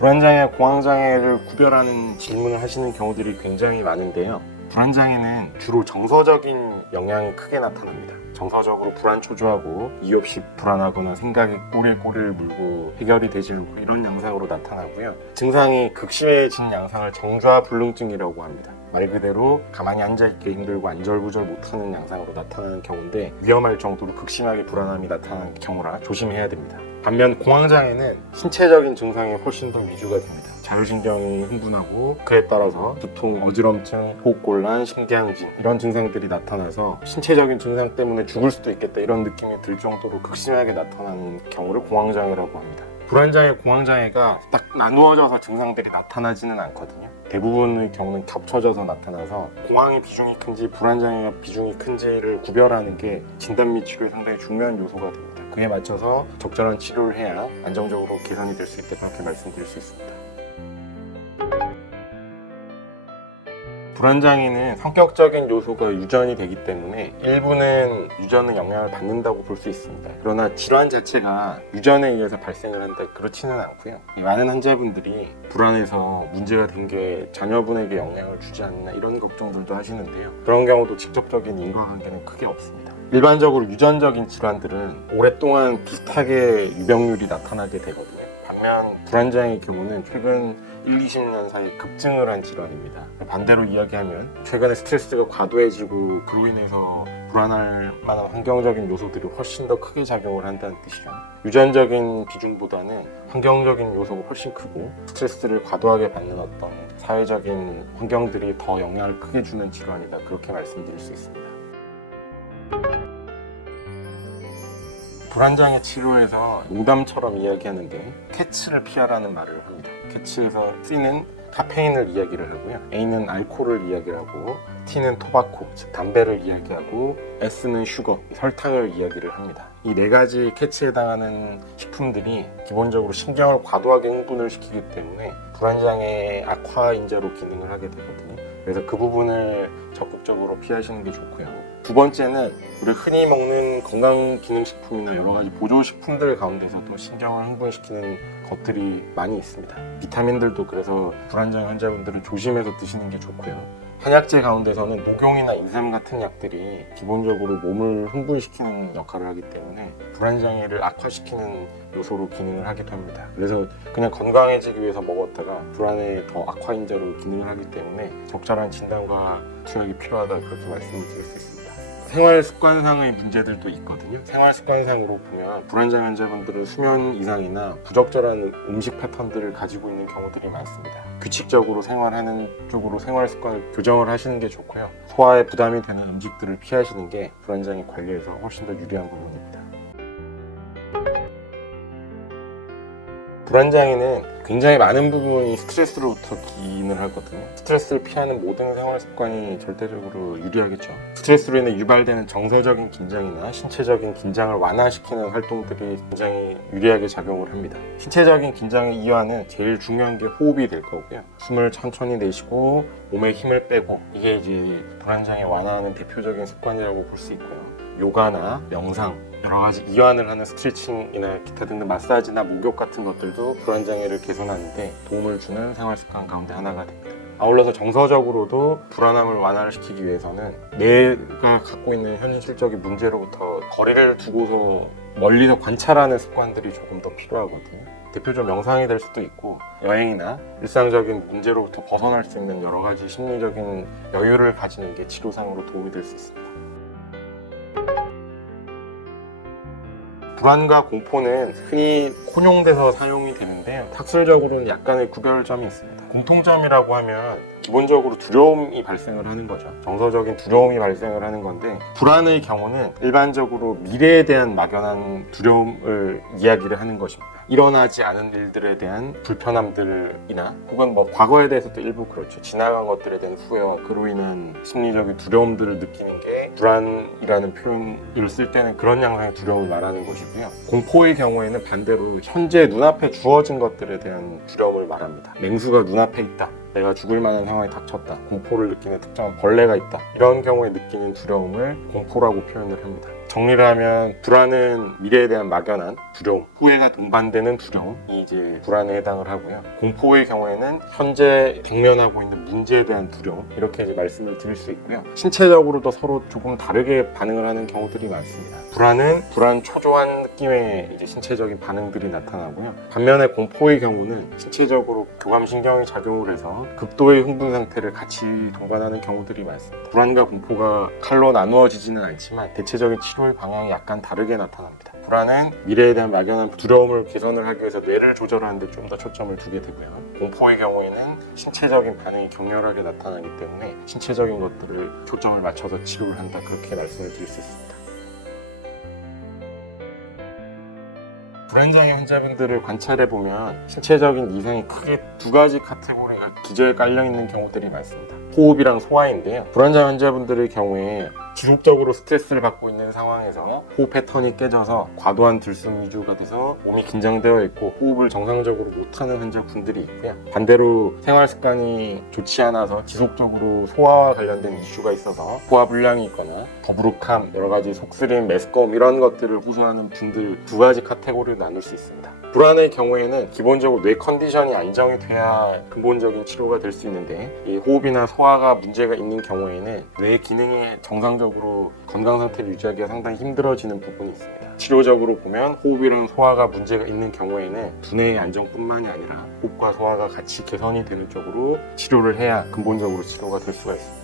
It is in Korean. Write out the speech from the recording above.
불안장애와 공황장애를 구별하는 질문을 하시는 경우들이 굉장히 많은데요. 불안장애는 주로 정서적인 영향이 크게 나타납니다. 정서적으로 불안초조하고 이유 없이 불안하거나 생각이 꼬리를 물고 해결이 되지 않고 이런 양상으로 나타나고요. 증상이 극심해진 양상을 정좌불능증이라고 합니다. 말 그대로 가만히 앉아있기 힘들고 안절부절 못하는 양상으로 나타나는 경우인데 위험할 정도로 극심하게 불안함이 나타나는 경우라 조심해야 됩니다. 반면 공황장애는 신체적인 증상이 훨씬 더 위주가 됩니다. 자율신경이 흥분하고 그에 따라서 두통, 어지럼증, 호흡곤란, 심장진 이런 증상들이 나타나서 신체적인 증상 때문에 죽을 수도 있겠다 이런 느낌이 들 정도로 극심하게 나타나는 경우를 공황장애라고 합니다. 불안장애, 공황장애가 딱 나누어져서 증상들이 나타나지는 않거든요. 대부분의 경우는 겹쳐져서 나타나서 공황의 비중이 큰지 불안장애가 비중이 큰지를 구별하는 게 진단 및 치료에 상당히 중요한 요소가 됩니다. 그에 맞춰서 적절한 치료를 해야 안정적으로 개선이 될 수 있다 그렇게 말씀드릴 수 있습니다. 불안장애는 성격적인 요소가 유전이 되기 때문에 일부는 유전의 영향을 받는다고 볼 수 있습니다. 그러나 질환 자체가 유전에 의해서 발생을 한다 그렇지는 않고요. 많은 환자분들이 불안해서 문제가 된 게 자녀분에게 영향을 주지 않나 이런 걱정들도 하시는데요. 그런 경우도 직접적인 인과관계는 크게 없습니다. 일반적으로 유전적인 질환들은 오랫동안 비슷하게 유병률이 나타나게 되거든요. 반면 불안장애의 경우는 최근 1-20년 사이 급증을 한 질환입니다. 반대로 이야기하면 최근에 스트레스가 과도해지고 그로 인해서 불안할 만한 환경적인 요소들이 훨씬 더 크게 작용을 한다는 뜻이죠. 유전적인 비중보다는 환경적인 요소가 훨씬 크고 스트레스를 과도하게 받는 어떤 사회적인 환경들이 더 영향을 크게 주는 질환이다 그렇게 말씀드릴 수 있습니다. 불안장애 치료에서 농담처럼 이야기하는데 캐치를 피하라는 말을 합니다. 캐치에서 C는 카페인을 이야기를 하고요. A는 알코올을 이야기를 하고 T는 토바코, 즉 담배를 이야기하고 S는 슈거, 설탕을 이야기를 합니다. 이 네 가지 캐치에 해당하는 식품들이 기본적으로 신경을 과도하게 흥분을 시키기 때문에 불안장애 악화인자로 기능을 하게 되거든요. 그래서 그 부분을 적극적으로 피하시는 게 좋고요. 두 번째는 우리 흔히 먹는 건강기능식품이나 여러 가지 보조식품들 가운데서도 신경을 흥분시키는 것들이 많이 있습니다. 비타민들도 그래서 불안장애 환자분들은 조심해서 드시는 게 좋고요. 한약재 가운데서는 녹용이나 인삼 같은 약들이 기본적으로 몸을 흥분시키는 역할을 하기 때문에 불안장애를 악화시키는 요소로 기능을 하기도 합니다. 그래서 그냥 건강해지기 위해서 먹었다가 불안에 더 악화인자로 기능을 하기 때문에 적절한 진단과 투약이 필요하다 그렇게 말씀을 드릴 수 있습니다. 생활 습관상의 문제들도 있거든요. 생활 습관상으로 보면 불안장애 환자분들은 수면 이상이나 부적절한 음식 패턴들을 가지고 있는 경우들이 많습니다. 규칙적으로 생활하는 쪽으로 생활 습관을 교정을 하시는 게 좋고요. 소화에 부담이 되는 음식들을 피하시는 게 불안장애 관리에서 훨씬 더 유리한 부분입니다. 불안장애는 굉장히 많은 부분이 스트레스로부터 기인을 하거든요. 스트레스를 피하는 모든 생활 습관이 절대적으로 유리하겠죠. 스트레스로 인해 유발되는 정서적인 긴장이나 신체적인 긴장을 완화시키는 활동들이 굉장히 유리하게 작용을 합니다. 신체적인 긴장의 이완은 제일 중요한 게 호흡이 될 거고요. 숨을 천천히 내쉬고 몸에 힘을 빼고 이게 이제 불안장애 완화하는 대표적인 습관이라고 볼 수 있고요. 요가나 명상, 여러 가지 이완을 하는 스트레칭이나 기타 등등 마사지나 목욕 같은 것들도 불안장애를 개선하는 데 도움을 주는 생활습관 가운데 하나가 됩니다. 아울러서 정서적으로도 불안함을 완화를 시키기 위해서는 내가 갖고 있는 현실적인 문제로부터 거리를 두고서 멀리서 관찰하는 습관들이 조금 더 필요하거든요. 대표적 명상이 될 수도 있고 여행이나 일상적인 문제로부터 벗어날 수 있는 여러 가지 심리적인 여유를 가지는 게 치료상으로 도움이 될 수 있습니다. 불안과 공포는 흔히 혼용돼서 사용이 되는데요. 학술적으로는 약간의 구별점이 있습니다. 공통점이라고 하면 기본적으로 두려움이 발생을 하는 거죠. 정서적인 두려움이 발생을 하는 건데 불안의 경우는 일반적으로 미래에 대한 막연한 두려움을 이야기를 하는 것입니다. 일어나지 않은 일들에 대한 불편함들이나 혹은 과거에 대해서도 일부 그렇죠. 지나간 것들에 대한 후회와 그로 인한 심리적인 두려움들을 느끼는 게 불안이라는 표현을 쓸 때는 그런 양상의 두려움을 말하는 것이고요. 공포의 경우에는 반대로 현재 눈앞에 주어진 것들에 대한 두려움을 말합니다. 맹수가 눈앞에 있다. 내가 죽을 만한 상황이 닥쳤다. 공포를 느끼는 특정한 벌레가 있다. 이런 경우에 느끼는 두려움을 공포라고 표현을 합니다. 정리를 하면 불안은 미래에 대한 막연한 두려움, 후회가 동반되는 두려움이 이제 불안에 해당을 하고요. 공포의 경우에는 현재 당면하고 있는 문제에 대한 두려움, 이렇게 이제 말씀을 드릴 수 있고요. 신체적으로도 서로 조금 다르게 반응을 하는 경우들이 많습니다. 불안은 불안 초조한 느낌의 이제 신체적인 반응들이 나타나고요. 반면에 공포의 경우는 신체적으로 교감신경이 작용을 해서 극도의 흥분 상태를 같이 동반하는 경우들이 많습니다. 불안과 공포가 칼로 나누어지지는 않지만 대체적인 치료의 방향이 약간 다르게 나타납니다. 불안은 미래에 대한 막연한 두려움을 개선을 하기 위해서 뇌를 조절하는 데 좀 더 초점을 두게 되고요. 공포의 경우에는 신체적인 반응이 격렬하게 나타나기 때문에 신체적인 것들을 초점을 맞춰서 치료를 한다, 그렇게 말씀을 드릴 수 있습니다. 불안장애 환자분들을 관찰해보면 신체적인 이상이 크게 두 가지 카테고리가 기저에 깔려있는 경우들이 많습니다. 호흡이랑 소화인데요. 불안장애 환자분들의 경우에 지속적으로 스트레스를 받고 있는 상황에서 호흡 패턴이 깨져서 과도한 들숨 위주가 돼서 몸이 긴장되어 있고 호흡을 정상적으로 못하는 환자분들이 있고요. 반대로 생활 습관이 좋지 않아서 지속적으로 소화와 관련된 이슈가 있어서 소화불량이 있거나 더부룩함, 여러 가지 속쓰림, 메스꺼움 이런 것들을 호소하는 분들, 두 가지 카테고리로 나눌 수 있습니다. 불안의 경우에는 기본적으로 뇌 컨디션이 안정이 돼야 근본적인 치료가 될 수 있는데, 이 호흡이나 소화가 문제가 있는 경우에는 뇌 기능이 정상적으로 건강 상태를 유지하기가 상당히 힘들어지는 부분이 있습니다. 치료적으로 보면 호흡이랑 소화가 문제가 있는 경우에는 두뇌의 안정뿐만이 아니라 호흡과 소화가 같이 개선이 되는 쪽으로 치료를 해야 근본적으로 치료가 될 수가 있습니다.